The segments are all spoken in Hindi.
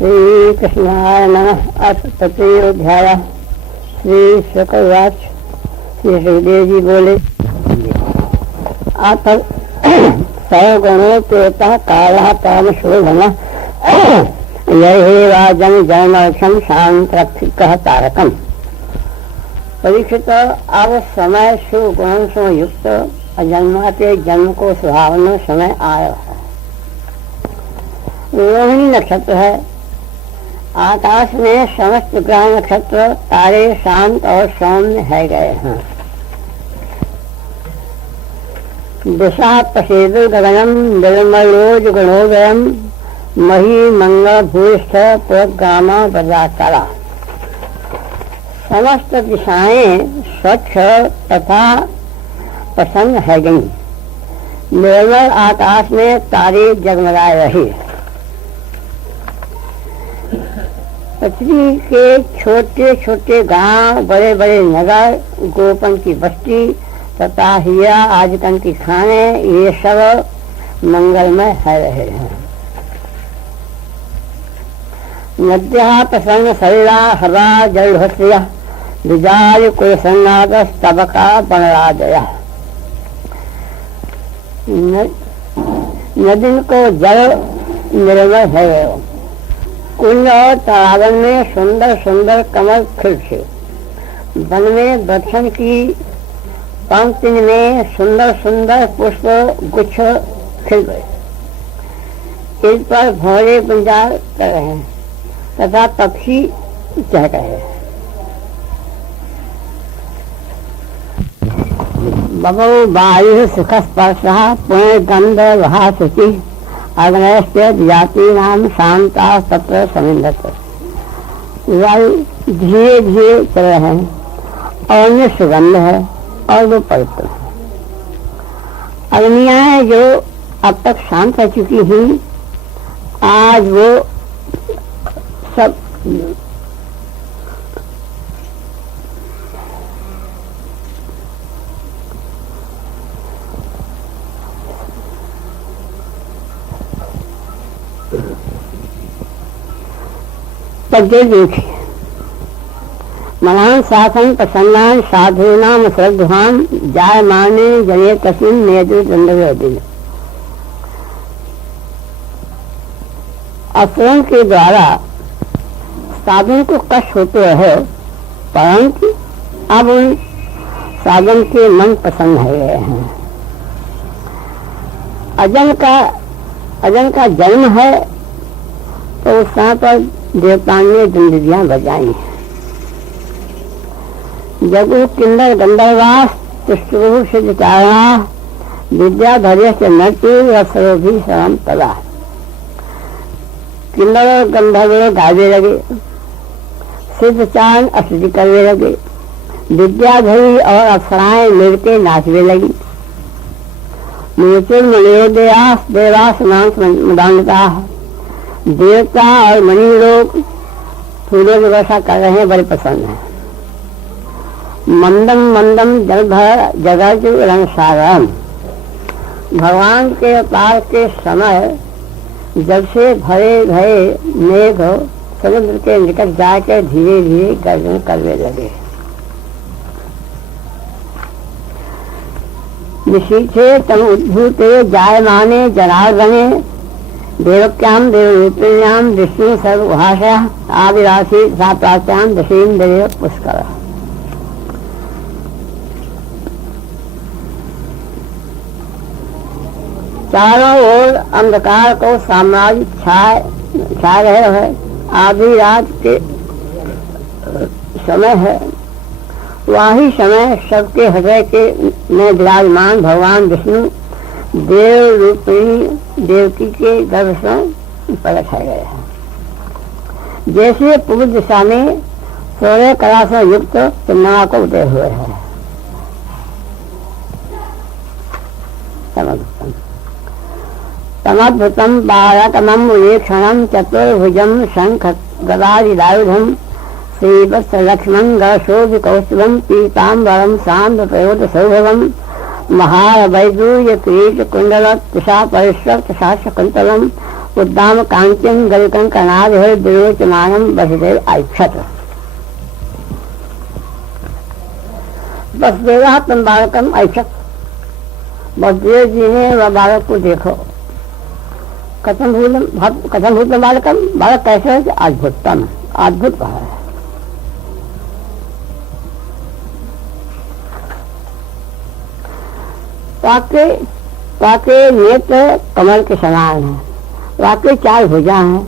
श्री कृष्णाय नमः। अथ तृतीयोऽध्यायः। श्री शुक उवाच। श्री सुखदेव जी बोले, अथ सगुणोपेतः कालः कामशोभनः यहेवाजं जन्मक्षम शांतरक्षिकः तारकम्। परीक्षित, अब समय शुभ गुणों से युक्त अजन्माते जन्म को सुहावना समय आया है। रोहिणी नक्षत्र है। आकाश में समस्त ग्रह नक्षत्र तारे शांत और सौम्य है गए हैं। दिशा पशेदु गगनम निर्मलोज गुणोदयम मही मंगल भूष्ठ पुरगामा बजाकरा। समस्त दिशाएं स्वच्छ तथा प्रसन्न है गई। निर्मल आकाश में तारे जगमगाए रहे। पृथ्वी के छोटे छोटे गांव, बड़े बड़े नगर, गोपन की बस्ती तथा हीरा आजकन की खाने, ये सब मंगलमय है रहे हैं। नद्या प्रसन्न सलिला हवा जलहस्या विजाय कुलसन्नाद स्तबका बनराजया। नदी को जल निर्मल है। कुंज और तालाबन में सुंदर सुंदर कमल खिल थे। वन में दक्षिण की पंक्ति में सुंदर सुंदर पुष्प गुच्छ खिल गए। इस पर भौरे गुंजार कर रहे हैं तथा पक्षी चह रहे हैं। बबौ वायु सुख स्पर्श पुण्य गंध वहा शुचि अग्नयस्ते जाति नाम शांता तत्र समिंदत। वायु धीरे धीरे चल रहे हैं और उनमें सुगंध है और वो पवित्र है। अग्नियां जो अब तक शांत हो चुकी थी, आज वो सब पद्य देखिए। मलान शासन प्रसन्नान साधूनाम श्रद्धान जायमाने जने कसिन नेत्र दंडवेदिन। असुरों के द्वारा साधन को कष्ट होते रहे, परंतु अब उन साधन के मन प्रसन्न हो गए हैं। अजन का जन्म है तो उस समय पर देवताओं ने दंडियां बजाई। जगु किन्नर गंधर्वास तुष्टु सिद्ध चारणा विद्याधर्य से नटु रसरो भी शरण पदा। किन्नर और गंधर्व गावे लगे, सिद्ध चारण अस्तुति करने लगे, विद्याधरी और अप्सराएं मिलके नाचने लगी। मूर्ति मनोदयास देवास नाम मुदानता। देवता और मणि लोग फूलों की वर्षा कर रहे हैं, बड़े प्रसन्न है। मंदम मंदम जलभर जगत रंग सागरम। भगवान के अवतार के समय जब से भरे भरे मेघ समुद्र के निकट जाकर धीरे धीरे गर्जन करने लगे। निशीथे तम उद्भूते जायमाने जनार्दने देवक्याम देवरूपिण्याम विष्णु सर्वभाषा आदिराशि साप्राच्याम दशीम देव पुष्कर। चारों ओर अंधकार को साम्राज्य छा रहे है। आधी रात के समय है। वही समय सबके हृदय के में विराजमान भगवान विष्णु देव रूपिणी देवकी के दर्शन पलटाए गए हैं। जैसे पूर्व दिशा में सूर्य कला से युक्त चंद्रमा को उदय हुए हैं। तमद्भुतम बालकमं विवेक्षणं चतुर्भुजं शंख गदायुधं श्रीवत्स लक्ष्मण गशोभिकौस्तुभं पीताम्बरं सान्द्र प्रयोत सौभवं महावैदूर्य किरीट कुंडल तुषा परिष्कृत शास्त्र कुंतलम उद्दाम कांचन गलकन कनाद है विरोचमानम वसुदेव आइक्षत। वसुदेव तुम बालकम ऐक्षत, वसुदेव जी ने वह बालक को देखो। कथम भूतम बालकम, बालक कैसे है? अद्भुतम, अद्भुत है। वाकई नेत्र कमल के समान है, वाकई 4 भुजा है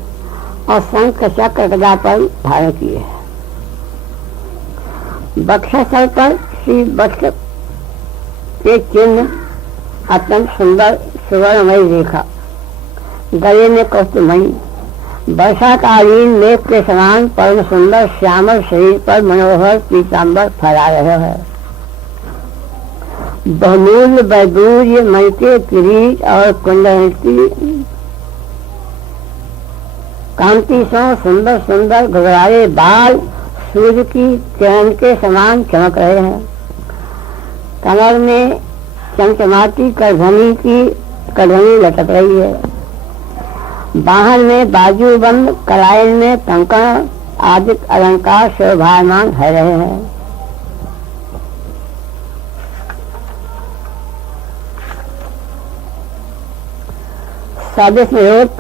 और शंख चक्र गदा पर धारण किए है। वक्षस्थल पर श्री वक्ष के चिन्ह, अत्यंत सुंदर सुवर्णमयी रेखा, गले में कौस्तुभमणि, वर्षाकालीन मेघ के समान परम सुंदर श्यामल शरीर पर मनोहर पीताम्बर फहरा रहे है। बहुमूल्य वैदूर्य मणि के किरीट और कुंडली कांति से सुंदर सुंदर घुघराले बाल सूर्य की किरण के समान चमक रहे हैं। कमर में चमचमाती करधनी लटक रही है। बाहर में बाजूबंद कलायन में कंकण आदि अलंकार शोभायमान है रहे हैं।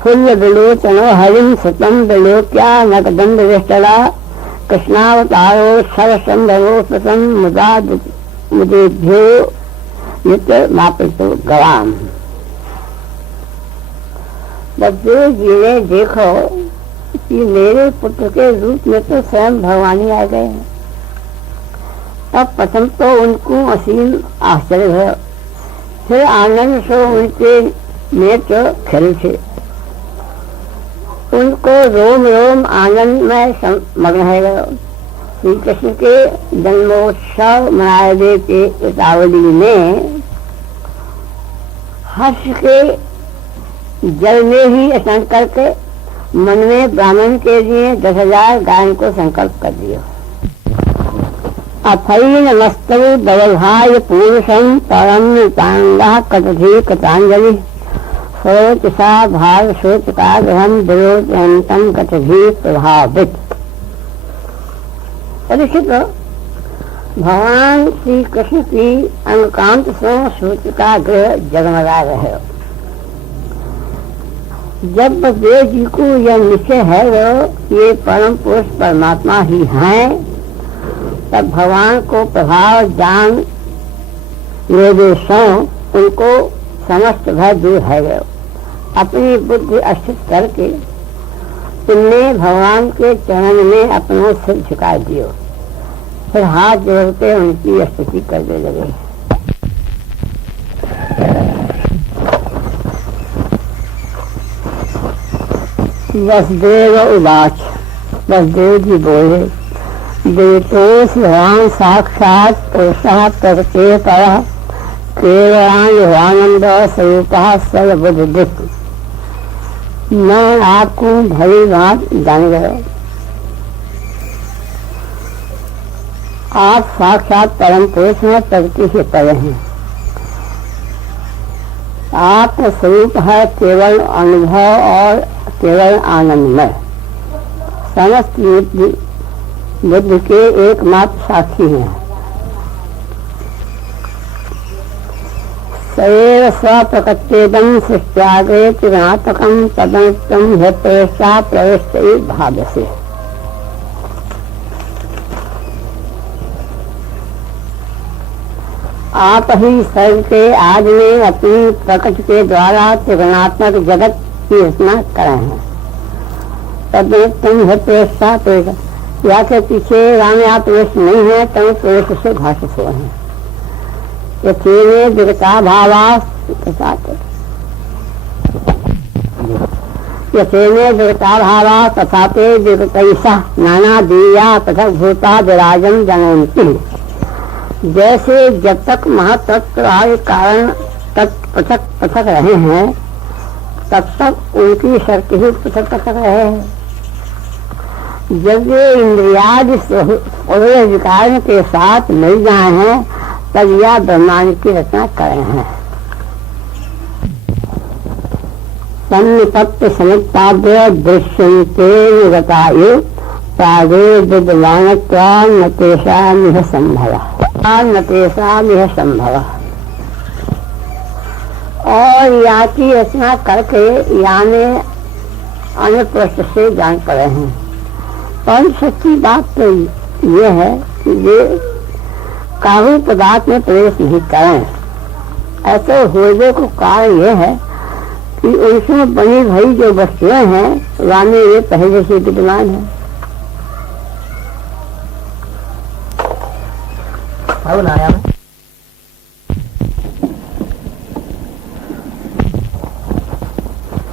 फुल्ल विलोचनो हरिम सुतम विलोक्या नकदंड विष्टला कृष्णावतारो सरसंभवो सुतम मुदेभ्यो नित्य मापितो गवाम। वसुदेव जी ने देखो कि मेरे पुत्र के रूप में तो स्वयं भगवान ही आ गए हैं। अब प्रथम तो उनको असीम आश्चर्य है, फिर आनंद से उनके नेत्र खिल थे। उनको रोम रोम आनंद में मग्न है गया। श्री कृष्ण के जन्मोत्सव मनाए गए के इतावली में हर्ष के जल में ही स्नान करके मन में ब्राह्मण के लिए 10,000 गायन को संकल्प कर दिया। अथैन मस्तु दवभाय पुरुषं परम तांगा कटधी कटांजलि सोचसा भाव सोचका ग्रहम विरोचयंतम कटधी प्रभावित। परीक्षित, भगवान श्री कृष्ण की अंगकांत से सूच का ग्रह जगमगा रहे। जब वसुदेव जी को यह निश्चय है वो ये परम पुरुष परमात्मा ही हैं, तब भगवान को प्रभाव जान ले सो उनको समस्त भय दूर है गए। अपनी बुद्धि स्थित करके उनने भगवान के चरण में अपना सिर झुका दियो, फिर हाथ जोड़ते उनकी स्तुति करने लगे। वसुदेव उवाच, वसुदेव जी बोले, देतोष भगवान साक्षात पुरुषः प्रकृते परः केवलानंद स्वरूपः सर्वबुद्धिक। मैं आपको भली बात जान गया। आप साक्षात परम पुरुष में प्रकृति से परे हैं। आपका स्वरूप है केवल अनुभव और केवल आनंदमय। समस्त बुद्धि के एकमात्र साक्षी हैं। सएव स्वप्रकृत्येदं सृष्ट्याग्रे त्रिगुणात्मकं तदनुक्तं ह्यप्रवेशा प्रवेश भावसे। आप ही सर्व के आदि में अपनी प्रकृति के द्वारा त्रिगुणात्मक जगत की रचना करे हैं। तदनुक्तं ह्यप्रवेशा प्रवेश, या के पीछे राम प्रवेश नहीं है तब प्रवेश से भाषित हुए हैं। यथेने विगता भावास तथा ते विगतैषा नाना दीया पृथक भूता विराजन जनयन्ति। जैसे जब तक महातत्व आदि कारण पृथक पृथक रहे हैं तब तक उनकी शक्ति ही पृथक पृथक रहे हैं। जब ये इंद्रियादि विकार के साथ मिल जाए हैं तब यह ब्रह्मांड की रचना कर रहे हैं। सन्निपत्त समुत्पाद्य दृश्यन्ते निगतायु प्रागे विद्वानत्वा न तेषामिह संभव। और यहाँ की रचना करके यहाँ में अन्य प्रश्न से जान पड़े हैं। पर सच्ची बात तो ये है कि ये काबू पदार्थ में प्रवेश नहीं करें। ऐसे होने को कारण ये है कि उनसे बनी भई जो वस्तुएं हैं वाणी ये पहले से विद्यमान है।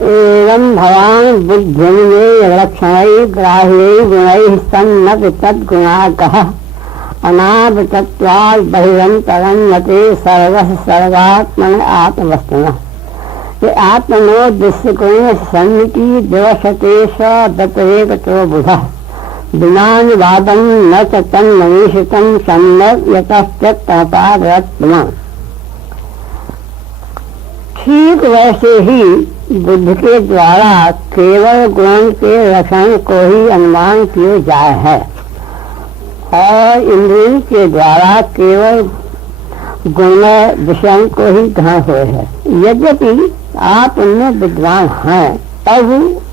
एवं भवान बुद्धिन्मे लक्षणै ग्राह्यै गुणैः सन्न तद्गुणाकः अनावृतत्वात् बहिरन्तरं नते सर्वः सर्वात्मन आत्मवस्तुनः। ये आत्मनो दृश्यकोण सन्निधि दिवसते स्वदत्तरेकतो बुधः विनानुवादं न च तन्मनीषितं सम्यक् यतश्चत्तपादरत्नः। ठीक वैसे ही बुद्ध के द्वारा केवल गुण के लक्षण को ही अनुमान किया जाए है और इंद्रिय के द्वारा केवल गुण विषय को ही ग्रहण हुए है। यद्यपि आप उनमें विद्वान हैं तब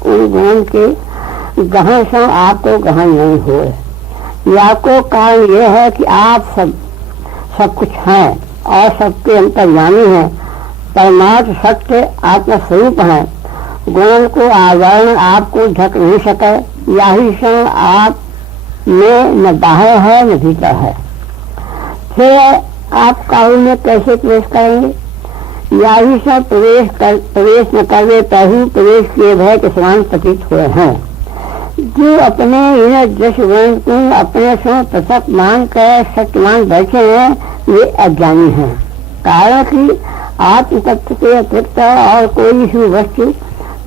उन गुण के ग्रहण से आपको ग्रहण नहीं हुए। या को कारण यह है कि आप सब कुछ हैं और सबके अंतर्यामी हैं, परमार्थ सत्य आत्मस्वरूप है। गुण को आवरण आपको ढक नहीं सके। यही क्षण आप में न बाहर है न भीतर है। फिर आप काबू में कैसे प्रवेश करेंगे? यही क्षण प्रवेश न करने पर ही प्रवेश किए भय के समान प्रतीत हुए हैं। जो अपने इन दृश्य गुण को अपने से पृथक मान कर सत्यमान बैठे हैं वे अज्ञानी हैं। कारण कि आत्म तत्व के अतिरिक्त और कोई भी वस्तु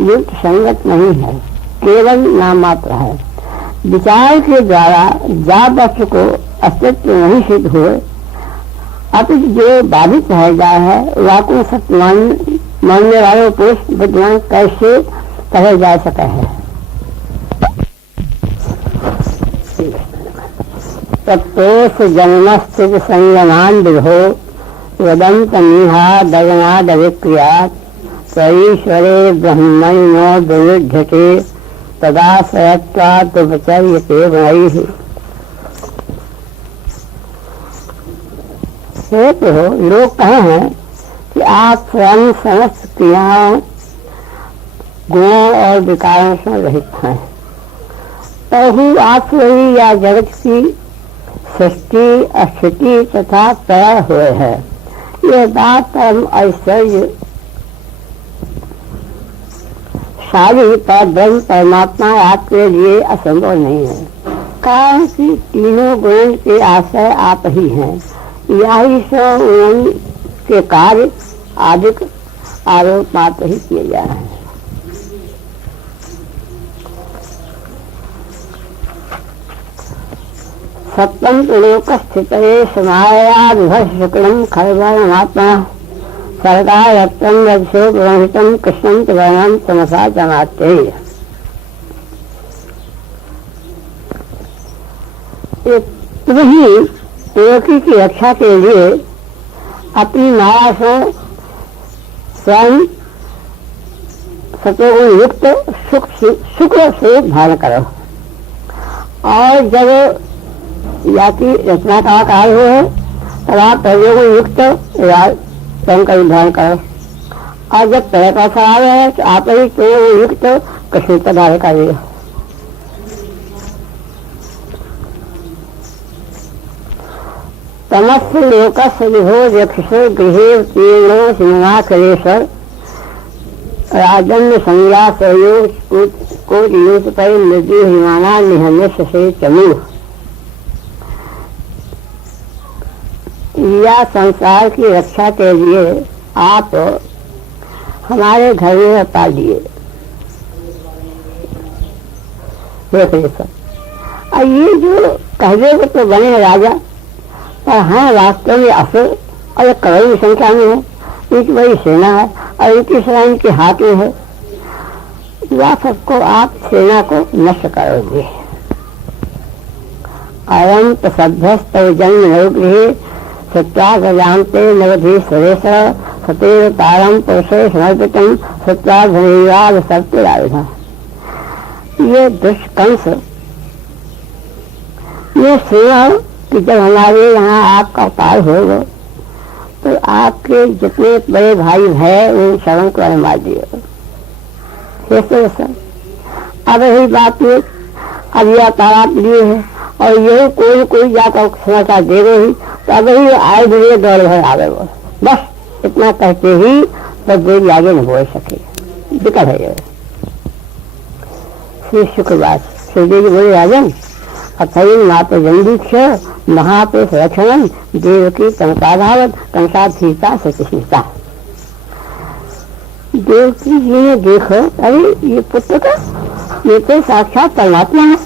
युक्त संगत नहीं है, केवल नाम मात्र है। विचार के द्वारा जा वस्तु को अस्तित्व नहीं सिद्ध हुए अपितु जो बाधित रह गया है वाकु सत्य मानने वालों को विद्वान कैसे कहे जा सका है। तत्तोष जन्मस्थित संयमान विधो वदन्तमीहा दगनादविक्रियात् ईश्वरे ब्रह्मणो विरुध्यते तदाश्रयत्वात् उपचर्यते गुणैः। हेतु लोग कहे हैं कि आप स्वयं समस्त क्रियाओं गुणों और विकारों से रहित हैं, तभी आप ही या जगत की सृष्टि अस्थिति तथा प्रलय हुए है। यह बात परम ऐश्वर्य शाली पर ब्रह्म परमात्मा आपके लिए असंभव नहीं है। कारण कि तीनों गुण के आश्रय आप ही हैं। यही सब के कार्य आदि आरोप मात्र ही किए जा रहे हैं। सप्तम लोक स्थित समाया विभस शुक्लम खरवर्णात्मा सरकार रक्तम रक्षो ग्रहितम कृष्णम त्रिवर्णम तमसा जनाते। वही लोकी की रक्षा के लिए अपनी माया से स्वयं सतोगुण युक्त शुक्र से धारण करो और जब याति रचना का कार्य हो तब आप प्रयोगुण युक्त स्वयं का धारण करो और जब तरह का सवाल है तो आप ही तो युक्त कृष्ण का धारण करिए। तमस्य लोकस्य विभो यक्षो गृहे तीर्णो सिनेमा करेश्वर राजन्य संज्ञा सहयोग कोट पर मृत्यु हिमाना निहन्य से चमू। या संसार की रक्षा के लिए आप हमारे घर में पाल दिए। और ये जो कहवे को तो बने राजा पर हाँ वास्तव में असुर और करोड़ की संख्या में है। इनकी बड़ी सेना है और इनकी सेना इनके हाथ में है या सबको आप सेना को नष्ट करोगे। अयम सभ्यस्तव जन्म नवगृह सत्याग्रजान्ते नवधि सुरेश सतेव तारम पुरुषे समर्पितम सत्याग्रवाद सत्यायुधा। ये दुष्कंस ये सेना कि जब हमारे यहाँ आपका अवतार होगा तो आपके जितने बड़े भाई हैं उन सबों को मार दिए। अब यही बात में अब यह ताराप लिए है और यही कोई जाकर समाचार दे रहे ही तो अब यही आए भी दौड़ भर आ गए। बस इतना कहते ही तो देवी आगे नहीं बोल सके। दिक्कत है ये। श्री शुक्रवार श्रीदेव जी बोले राजन अथई मात जंदीक्ष महापुरुष रक्षण देव की कंसाधावत कंसाधीता सचिता। देवकी जी ने देखो अरे ये पुत्र का ये तो साक्षात परमात्मा है।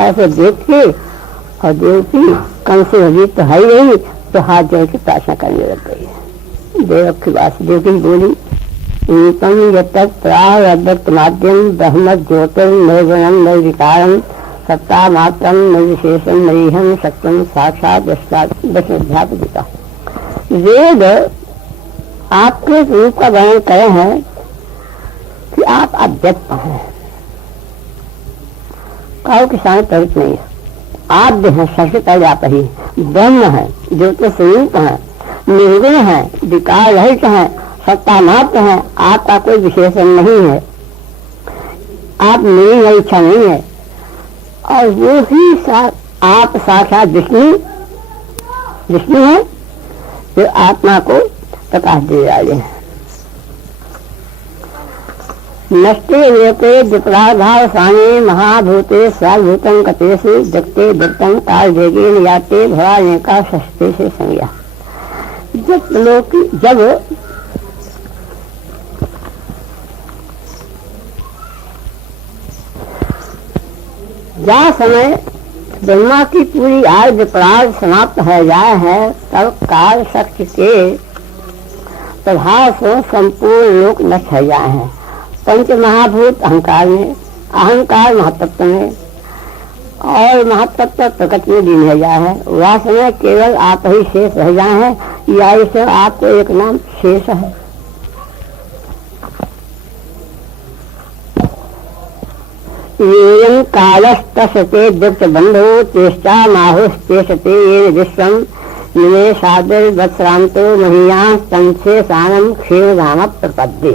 ऐसे देख के और देवकी कम से अजीत तो है ही तो हाथ जोड़ के प्रार्थना करने लग गई। देव की बात देवकी बोली तम जब तक प्राह अद्वैत माध्यम ब्रह्म ज्योतिर्निर्गुणम निर्विकारम सत्ता मात्रम निर्विशेषम नरीहम सत्यम साक्षात दशाध्यापिका। वेद आपके रूप का वर्णन करे हैं कि आप अव्यक्त हैं, काल के सामने प्रवृत्त नहीं है। आप जो है सबसे पहले आप ही ब्रह्म है, ज्योति स्वरूप है, निर्गुण है, विकार रहित है, सत्ता मात्र है। आपका कोई विशेषण नहीं है, आप मेरी इच्छा नहीं है और वो ही आप साक्षात विष्णु है जो आत्मा को प्रकाश दे वाले हैं। नष्टे लोके विपराधाव साने महाभूते स्वाभूतम कतेषु जगते दत्तम काल देगे याते भवाने का सस्ते से संज्ञा। जब जहाँ समय ब्रह्मा की पूरी आयु विपराध समाप्त हो जाए है तब काल शक्ति के प्रभाव से संपूर्ण लोक नष्ट हो जाए हैं। पंच महाभूत अहंकार में, अहंकार महातत्व में और महातत्व प्रकृति में लीन हो जाए है। वह समय केवल आप ही शेष रह जाए हैं या इसे आपको एक नाम शेष है। येयं कालस्तसते दीप्त बंधो चेष्टा माहुस्तेषते येन विश्वं निमेषादिर्वत्सरान्तो महीयां संशे सानम क्षीरधाम प्रपद्ये।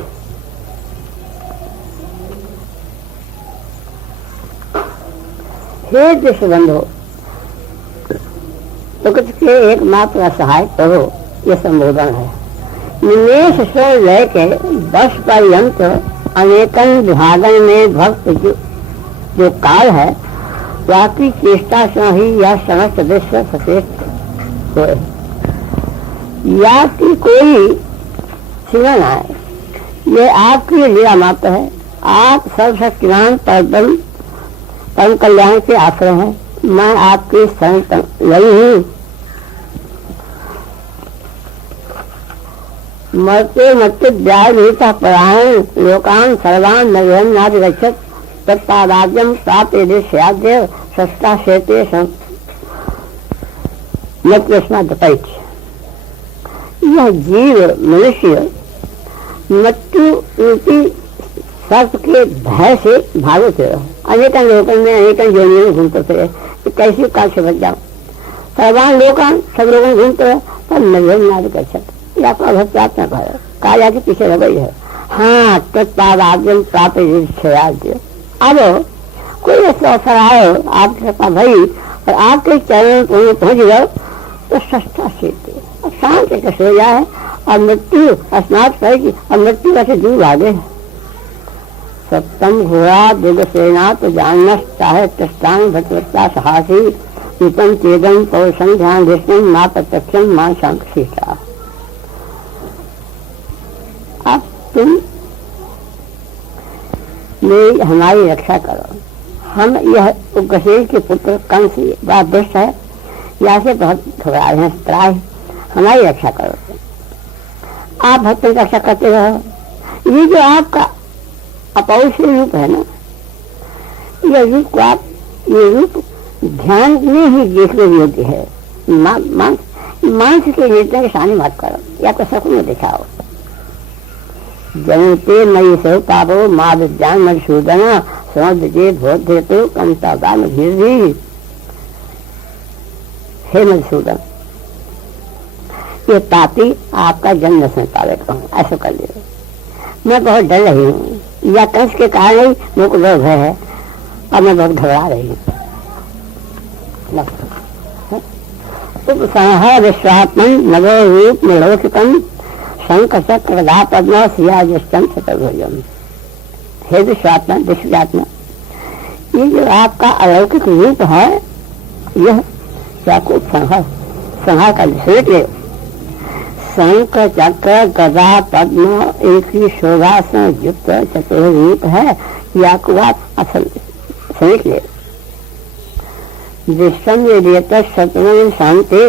हे दृश्य बंधो प्रकृति के एकमात्र सहायक कहो ये संबोधन है। निमेष से लेके 10 पर्यंत अनेकन विभागन में भक्त जो काल है वाकी चेष्टा से ही यह समस्त विश्व सचेत हो या कि कोई सीमा न है। ये आपकी लीला मात्र है। आप सर्वशक्तिमान परम कल्याण के आश्रय हैं। मैं आपकी शरण लगी हूँ। मरते मरते व्याज भीता परायण लोकान सर्वान नगरम नाद गच्छत तत्ताराज्यम प्राप्त देश्याद्य सस्ता शेते दपैत। यह जीव मनुष्य मृत्यु रूपी सर्प के भय से भागुत है। अनेक लोकन में अनेक जोनियों में घूमते थे कैसी काल से बच जाओ। सर्वान लोकान सब लोगों घूमते रहे पर नगरम नाद गच्छत या प्राप्त न कर काया के पीछे रह गई है। हाँ तत्ताराज्यम प्राप्त देश्याद्य। अब कोई ऐसा अवसर आए आपके पास भाई और आपके चरण पहुंच गए तो सस्ता सीते शांत कैसे हो जाए और मृत्यु स्नात करेगी और मृत्यु कैसे दूर भागे। सप्तम घोड़ा दिग्सेना तो जानना चाहे तस्तांग भटवत्ता साहसी ऊपम चेदम पौषम ध्यान दृष्टम माँ प्रत्यक्षम माँ शंख सीता। अब तुम मेरी हमारी रक्षा करो। हम यह उग्रसेन के पुत्र कंस बात दुष्ट है या से बहुत घबराए हैं त्राय हमारी रक्षा करो। आप भक्तों की रक्षा करते रहो। ये जो आपका अपौरुषीय रूप है ना। यह रूप को आप, ये रूप ध्यान में ही देखने योग्य है। मांस के नेत्र के सामने मत करो, या तो सपने में दिखाओ। जनते मई से पापो माँ विद्यान मधुसूदना समझ जे भोग देते कमता दान गिर। हे मधुसूदन, ये पापी आपका जन्म से पावे कहूँ, ऐसा कर लियो। मैं बहुत डर रही हूँ, या कष्ट के कारण ही मेरे को डर भय है और मैं बहुत घबरा रही हूँ। उपसंहार विश्वात्मन नवो रूप निलोकितम शंख चक्र गदा पद्म सियाजम चतुर्भुजम। हे विश्वात्मा, विश्वात्मा, ये जो आपका अलौकिक रूप है, यह चाकू संहार का विषय के शंख चक्र गदा पद्म एक ही शोभा से युक्त चतुर्रूप है। या को आप असल समेट ले। विश्वम शत्रु शांति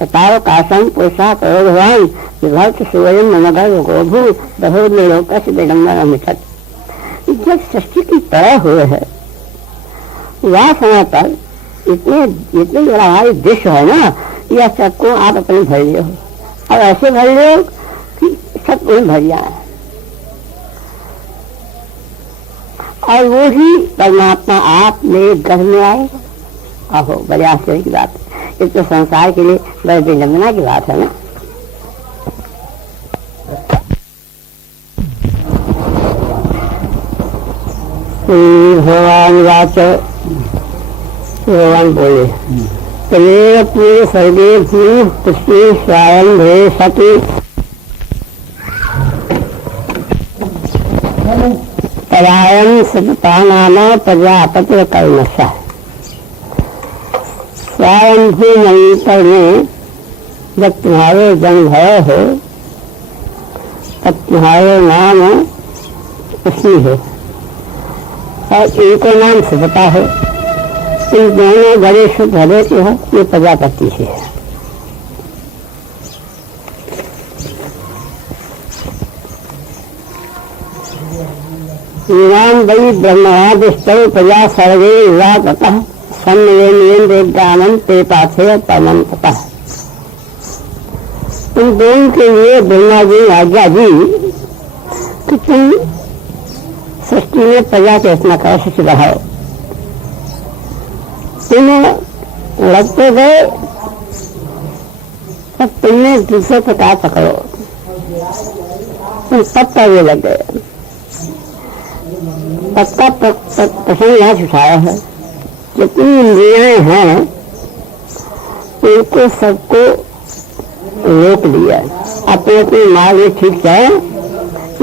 तथा काशम पुरुषा करो भगवान विभक्त सूर्य मनगर गोभू बहुत लोक विडम्बना मिथत। जब सृष्टि की तरह हुए है, वह समय पर इतने बड़ा हमारी विश्व है ना, यह सबको आप अपने भर लियो और ऐसे भर लियो कि सब कोई भर जाए। और वो ही परमात्मा आप मेरे घर में आए। आहो, बड़े आश्चर्य की बात है। ये तो संसार के लिए बड़े विडम्बना की बात है ना। भगवान भगवान बोले पूरे सर्गे भू पुष्टि स्वयं भे सती परायण सतपानामा प्रजापति कर्मशः। स्वयंभू मंत्र में जब तुम्हारे जन्म भय हो तब तुम्हारे नाम उसी है और एक नाम सतता है। इन दोनों बड़े शुभ भले के हो, ये प्रजापति से है। ईरान बई ब्रह्माद स्थल प्रजा सर्वे विवाह सन्निवेन्द्रानम ते पाथे परम पता। इन दोनों के लिए ब्रह्मा जी आज्ञा दी कि तुम सृष्टि में प्रजा के रचना करो, सच बढ़ाओ। तुम्हें लगते गए तब तुमने दूसरे प्रकार पकड़ो, तुम सब करने लग गए। सबका प्रसंग यहाँ छुटाया है। जितनी इंद्रियाएं हैं उनको सबको रोक लिया, अपने अपने मार्ग में ठीक जाए,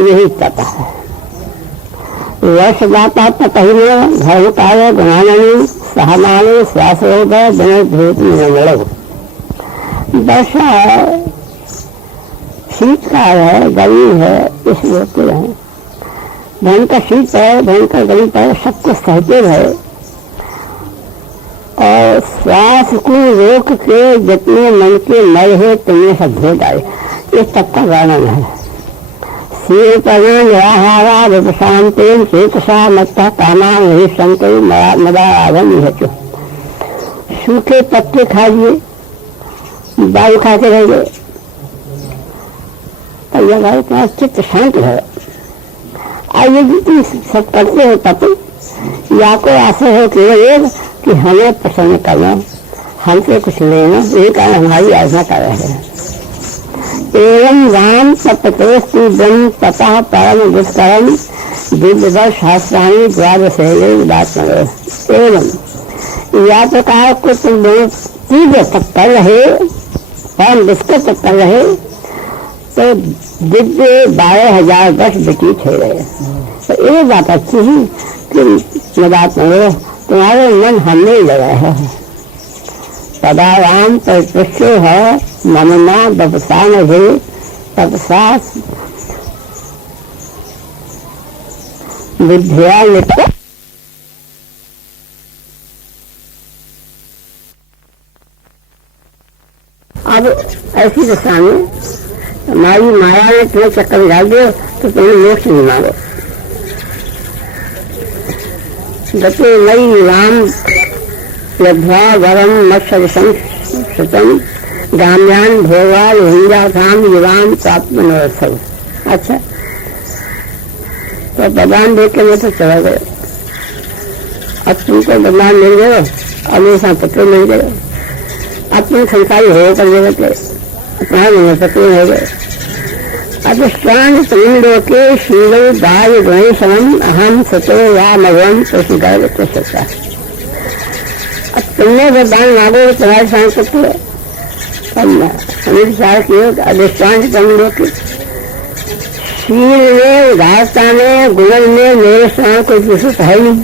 यही पता है। वर्ष दाता पहले धर्म कार्य गुणानी सहमाने श्वास होगा धूप निर्मलो। वर्षा है, शीतकाल है, गर्मी है, इस होते हैं। भयंकर शीत है, भयंकर गर्मी है, सबको सहते है। और श्वास को रोक के जितने मन के मल है तुमने सब धो डाले, इस तक का वर्णन है। सूखे पत्ते खा लिए, बाल खाते रहेंगे, तो यह भाई तुम्हारा चित्त शांत है। आइए जी तुम सब करते हो तब या को आशा हो केवल कि हमें प्रसन्न करना, हमसे कुछ लेना, यही कारण हमारी आराधना कर रहे हैं। एवं राम सप्तोस्तु ब्रह्म तथा परम दुष्करम दिव्य शास्त्राणी द्वादशे बात एवं या प्रकार को तुम लोग तीव्र तक कर रहे, परम दुष्कर तक कर रहे, तो दिव्य 12,000 वर्ष व्यतीत हो रहे। तो एक बात अच्छी ही कि बात नहीं, तुम्हारे मन हमने लगा है। सदा राम पर पुष्य है ममना बपसा नभे तपसा विद्या लिप्त। अब ऐसी दशा में हमारी माया ने तुम्हें चक्कर में डाल दिया तो तुम्हें मोक्ष नहीं मांगो। गते मई राम लब्ध्वा वरम मत्सरिशं श्रुतम गाम्यान भोगाल हिंजाधाम युवान प्राप्त मनोरथम। अच्छा, तो बदान देख के मैं तो चला गया। अब तुमको बदान मिल गए, अब मेरे साथ पत्र मिल गए, अब तुम संसारी हो कर जगह अपना नहीं पत्र हो गए। अब स्वान तुम के शीलो दाय गुण समम अहम सतो या मगवम तो स्वीकार तो सकता। अब तुमने बदान मांगो तुम्हारे साथ पत्र हमें विचार किए। अधिष्ठान तुम के शील में, उदारता में, गुण में मेरे समय कोई विशेष है नहीं।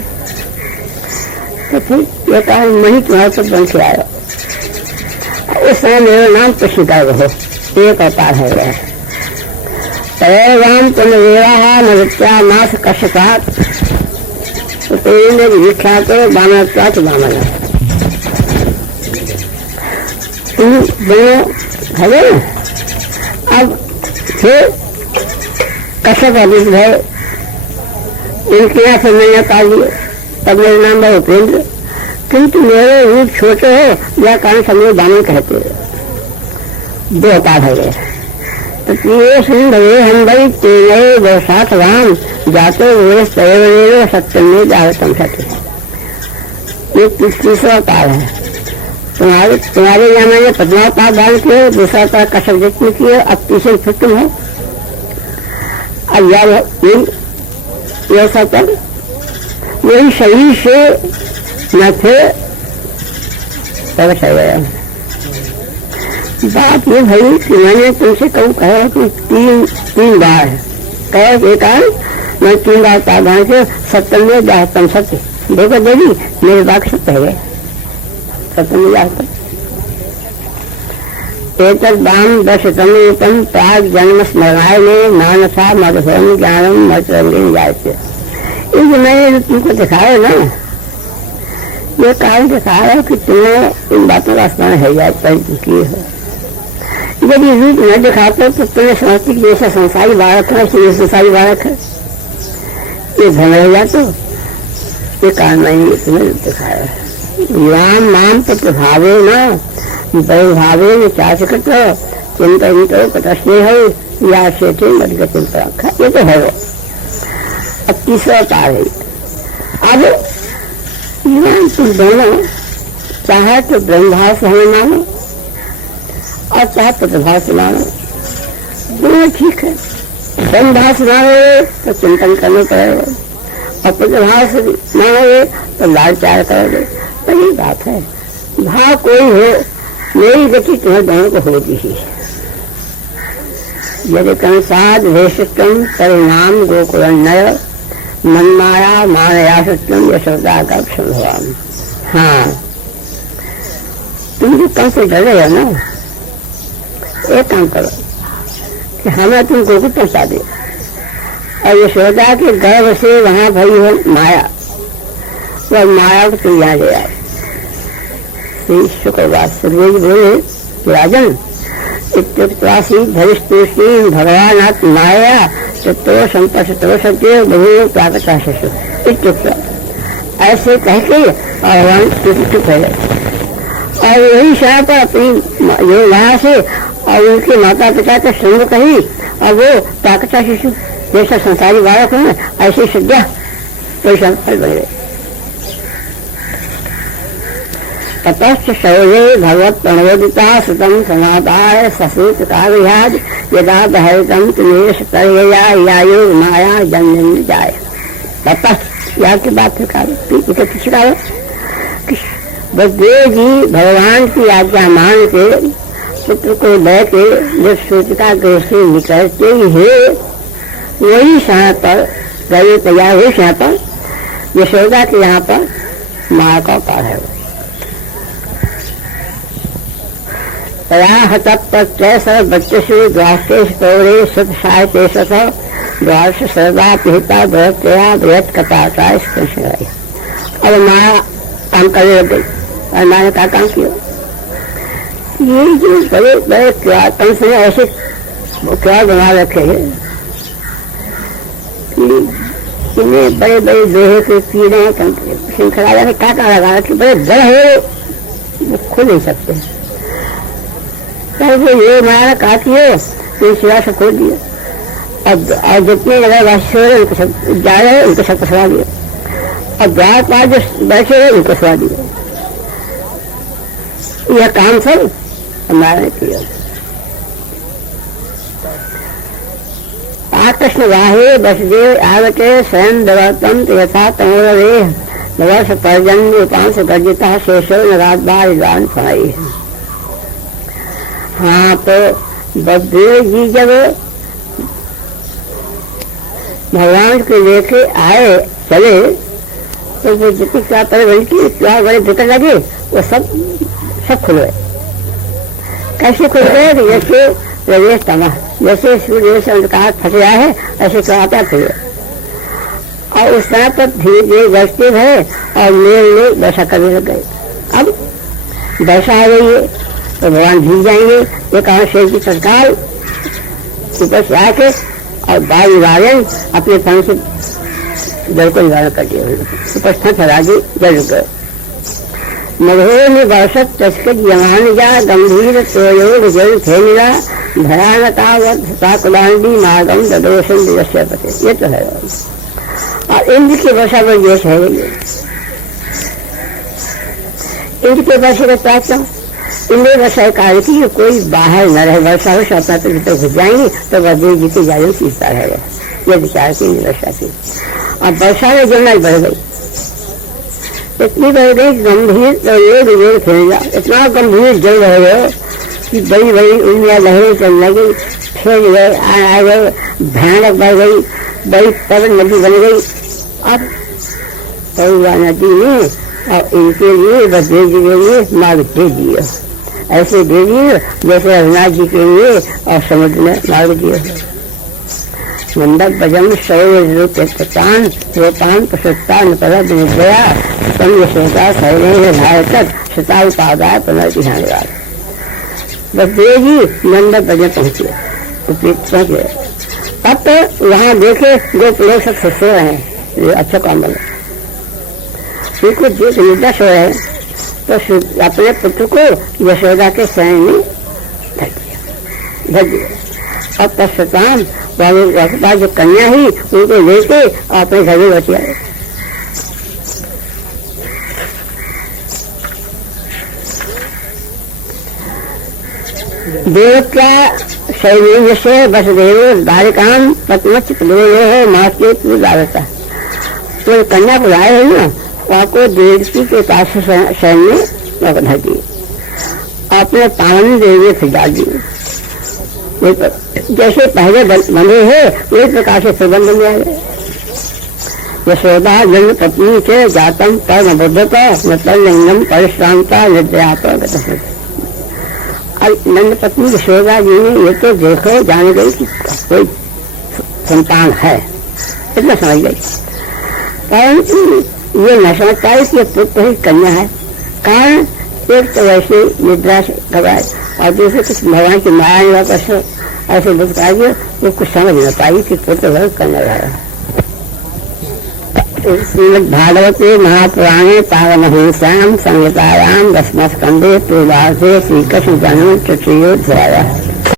तो फिर ये कहा मैं ही तुम्हारे पर बन के आया। उस समय मेरा नाम तो स्वीकार हो, एक अवतार है वह। राम तुम वेरा मृत्या नाथ कष्टात, तो तेरे विख्यात बानरत्वात बामन। तुम दोनों है ना। अब फिर कश्यप अधिक है, इनके यहाँ से मैंने पा लिए, तब मेरा नाम है उपेंद्र, किंतु मेरे रूप छोटे हो या कारण सब बानी कहते हैं। दो अवतार है गए। तो ये सुन भले हम भाई तेरे वर्षात राम जाते हुए सैव सत्य में जागतम सत्य। ये तीसरा अवतार है। तुम्हारे यहाँ मैंने 15 अवतार डाल किए, दूसरा अवतार कश्यप जित में किए, अब तीसरे फिर तुम है। अब यार ऐसा कर मेरी शरीर से न थे प्रकट हो गया। बात ये भाई कि मैंने तुमसे कहूँ कहा कि तीन बार कहे एक मैं 3 बार सावधान से सत्य में जातम सत्य। देखो देवी मेरे बात सत्य है, सत्य में जातम एक दाम दशतम प्राग जन्म स्मरणाय में मानसा मधुरम ज्ञानम मधुरंगीन जाते। इस मैंने तुमको दिखाया ना, ये कारण दिखाया कि तुम्हें इन बातों का स्मरण है जाता की है। यदि रूप न दिखाते तो तुम्हें समझती जैसा संसारी बालक है, इसलिए संसारी बालक है, ये धन रह जाते। ये कारण मैंने तुम्हें दिखाया है। राम नाम तो प्रभावे न वैभावे में चाचकट चिंतन तो कटस्ने हो या सेठे मधुर चिंता रखा। ये तो है वो। अब तीसरा अवतार है। अब तुम दोनों चाहे तो ब्रह्मभास हमें मानो और चाहे तो प्रभास मानो, दोनों ठीक है। ब्रह्मभास मानोगे तो चिंतन करना पड़ेगा और प्रभास मानोगे तो लाल प्यार करोगे। तो ये बात है। भाव कोई हो, मेरी गति तुम्हें दोनों को होती ही। यदि कंसाद भेषितम परिणाम गोकुलन्नय मनमाया मानया सत्यम यशोदा का संभवाम। हाँ, तुम जो कम से डर रहे हो ना, एक काम करो कि हमें तुम गोकुल पहुंचा दे और यशोदा के गर्भ से वहां भई हो माया, वह माया को तुम यहाँ ले आओ। शुक्रवार सुरवेज बोले राजन इत्युक्तवासी भविष्यति भगवान आत्म माया तो संपतो सत्य बहु प्राप्त शिशु इत्युक्त। ऐसे कह के भगवान चुप है और वही शाह पर अपनी योजना से और उनके माता पिता के संग कही और वो प्राकृत शिशु जैसा संसारी बालक है ऐसे सज्जा कोई संफल बने। ततश्च शौर्ये भगवत प्रणोदिता सुतम समादाय ससूत काव्याद यदा दहरितम तुमेश तरया यायोग माया जन्म जाए। ततश्च यार की बात पीछे पिछड़ा बलदेव जी भगवान की आज्ञा मान के पुत्र को ले के जब सूचिका गृह से निकलते ही वही यहाँ पर गए तैयार हुए। यहाँ पर यशोदा के यहाँ पर माँ का पार है। बच्चेषु द्वाष्टे स्तौरे सुत साहित्य द्वादश सर्वा पिता बृहत्या बृहत् कथा स्पर्श। अब माया काम करने लग गई और मैंने क्या काम किया, ये जो बड़े बड़े क्या कंस ने ऐसे क्या बना रखे हैं कि इन्हें बड़े बड़े लोहे के कीड़े श्रृंखला में कांटा लगा कि बड़े बड़े हो वो खोल नहीं सकते। वो ये मारा काटी हो तो सिरा से खोल दिया। अब जितने नगरवासी उनको सब जा रहे हैं उनको सब फंसवा दिया। अब द्वार पास जो बैठे हैं उनको फंसवा दिया। यह काम सब हमारा किया। कृष्ण वाहे वसुदेव आवते स्वयं दवातम यथा तमोरे वर्ष पर्जन्य पांच गर्जिता शेषो नरात बार फणाई। हाँ तो बलदेव जी जब भगवान को लेके आए चले तो वो जितनी क्या बड़े भीतर लगे वो सब खुल गए। कैसे खुल गए? जैसे प्रवेश तमा, जैसे सूर्य से अंधकार फंस रहा है ऐसे कराता खुल गए। और उस समय पर धीरे धीरे बरसते रहे और मेरे वर्षा करने लग गए। अब वर्षा आ गई है तो भगवान भीग जाएंगे। एक शेर की सरकार ऊपर से आके और बाल निवारण अपने फन से जल को निवारण कर दिया। उपस्थित राजी जल गए। मधुर में वर्षत तस्कत यमान जा गंभीर तोयोग जल थे मिला भयानता कुलांडी मागम ददोषण दिवस्य पते। ये तो है। और इंद्र की वर्षा पर देश है। इंद्र के वर्षा का प्रार्थना इंद्र वर्षा कार्य की कोई बाहर न रहे। वर्षा हो अपना तो भीतर घुस जाएंगे तो वह देव जी की जाने सीखता रहेगा। यह विचार की इंद्र वर्षा की। और वर्षा में जलना बढ़ गई, इतनी बढ़ गई गंभीर तो ये विवेक फैला। इतना गंभीर जल रह गए कि बड़ी बड़ी उंगलियां लहरें चलने लगी, फैल गए, आ गए, भयानक बढ़ गई, बड़ी पवन नदी बन गई। अब पौवा नदी में और इनके लिए बदेव जी के लिए मार्ग दे दिया। ऐसे दे दिए जैसे रघुनाथ जी के लिए और समुद्र में मार्ग दिया। मंडप भजम सौपान रोपान प्रसुत्तान पद निजया संता सौरे भारत सता उपादाय पुनर्तिहान। बसदेव जी मंडप भजन पहुंचे। अब तो वहाँ देखे गोप लोग सब खुश हो रहे हैं। ये अच्छा काम बना। उनको देख निद्रा सो रहे हैं तो अपने पुत्र को यशोदा के शयन में धर दिया। अब तत्सताम वाले जो कन्या ही उनको लेके अपने घर में बच आए। देवता शैलेन्द्र से वसुदेव बालिकाम पद्मच प्रदेव माते पूजाता। तो कन्या को लाए है ना, आपको देवकी के पास शरण में धर दिए, अपने पावन देवी से डाल दिए। जैसे पहले बंधे हैं एक प्रकार से प्रबंध में आ गए। यशोदा जन्म पत्नी से जातम परम बुद्धता मतलब लिंगम परिश्रांता निद्राता। नंद पत्नी यशोदा जी ने ये तो देखो जान गई कि कोई संतान है, इतना समझ गई। परंतु ये न समझ पाई कि पुत्र ही कन्या है। कारण एक तो वैसे निद्रा से घबराए और दूसरे कुछ भगवान की माया ने वापस ऐसे बुझा दिया, वो कुछ समझ न पाई कि पुत्र वह कन्या रहा। श्रीमद् भागवते महापुराणे पावनहंस्यां संहितायां दशम स्कंधे पूर्वार्धे श्री कृष्ण जन्म तृतीयोऽध्यायः।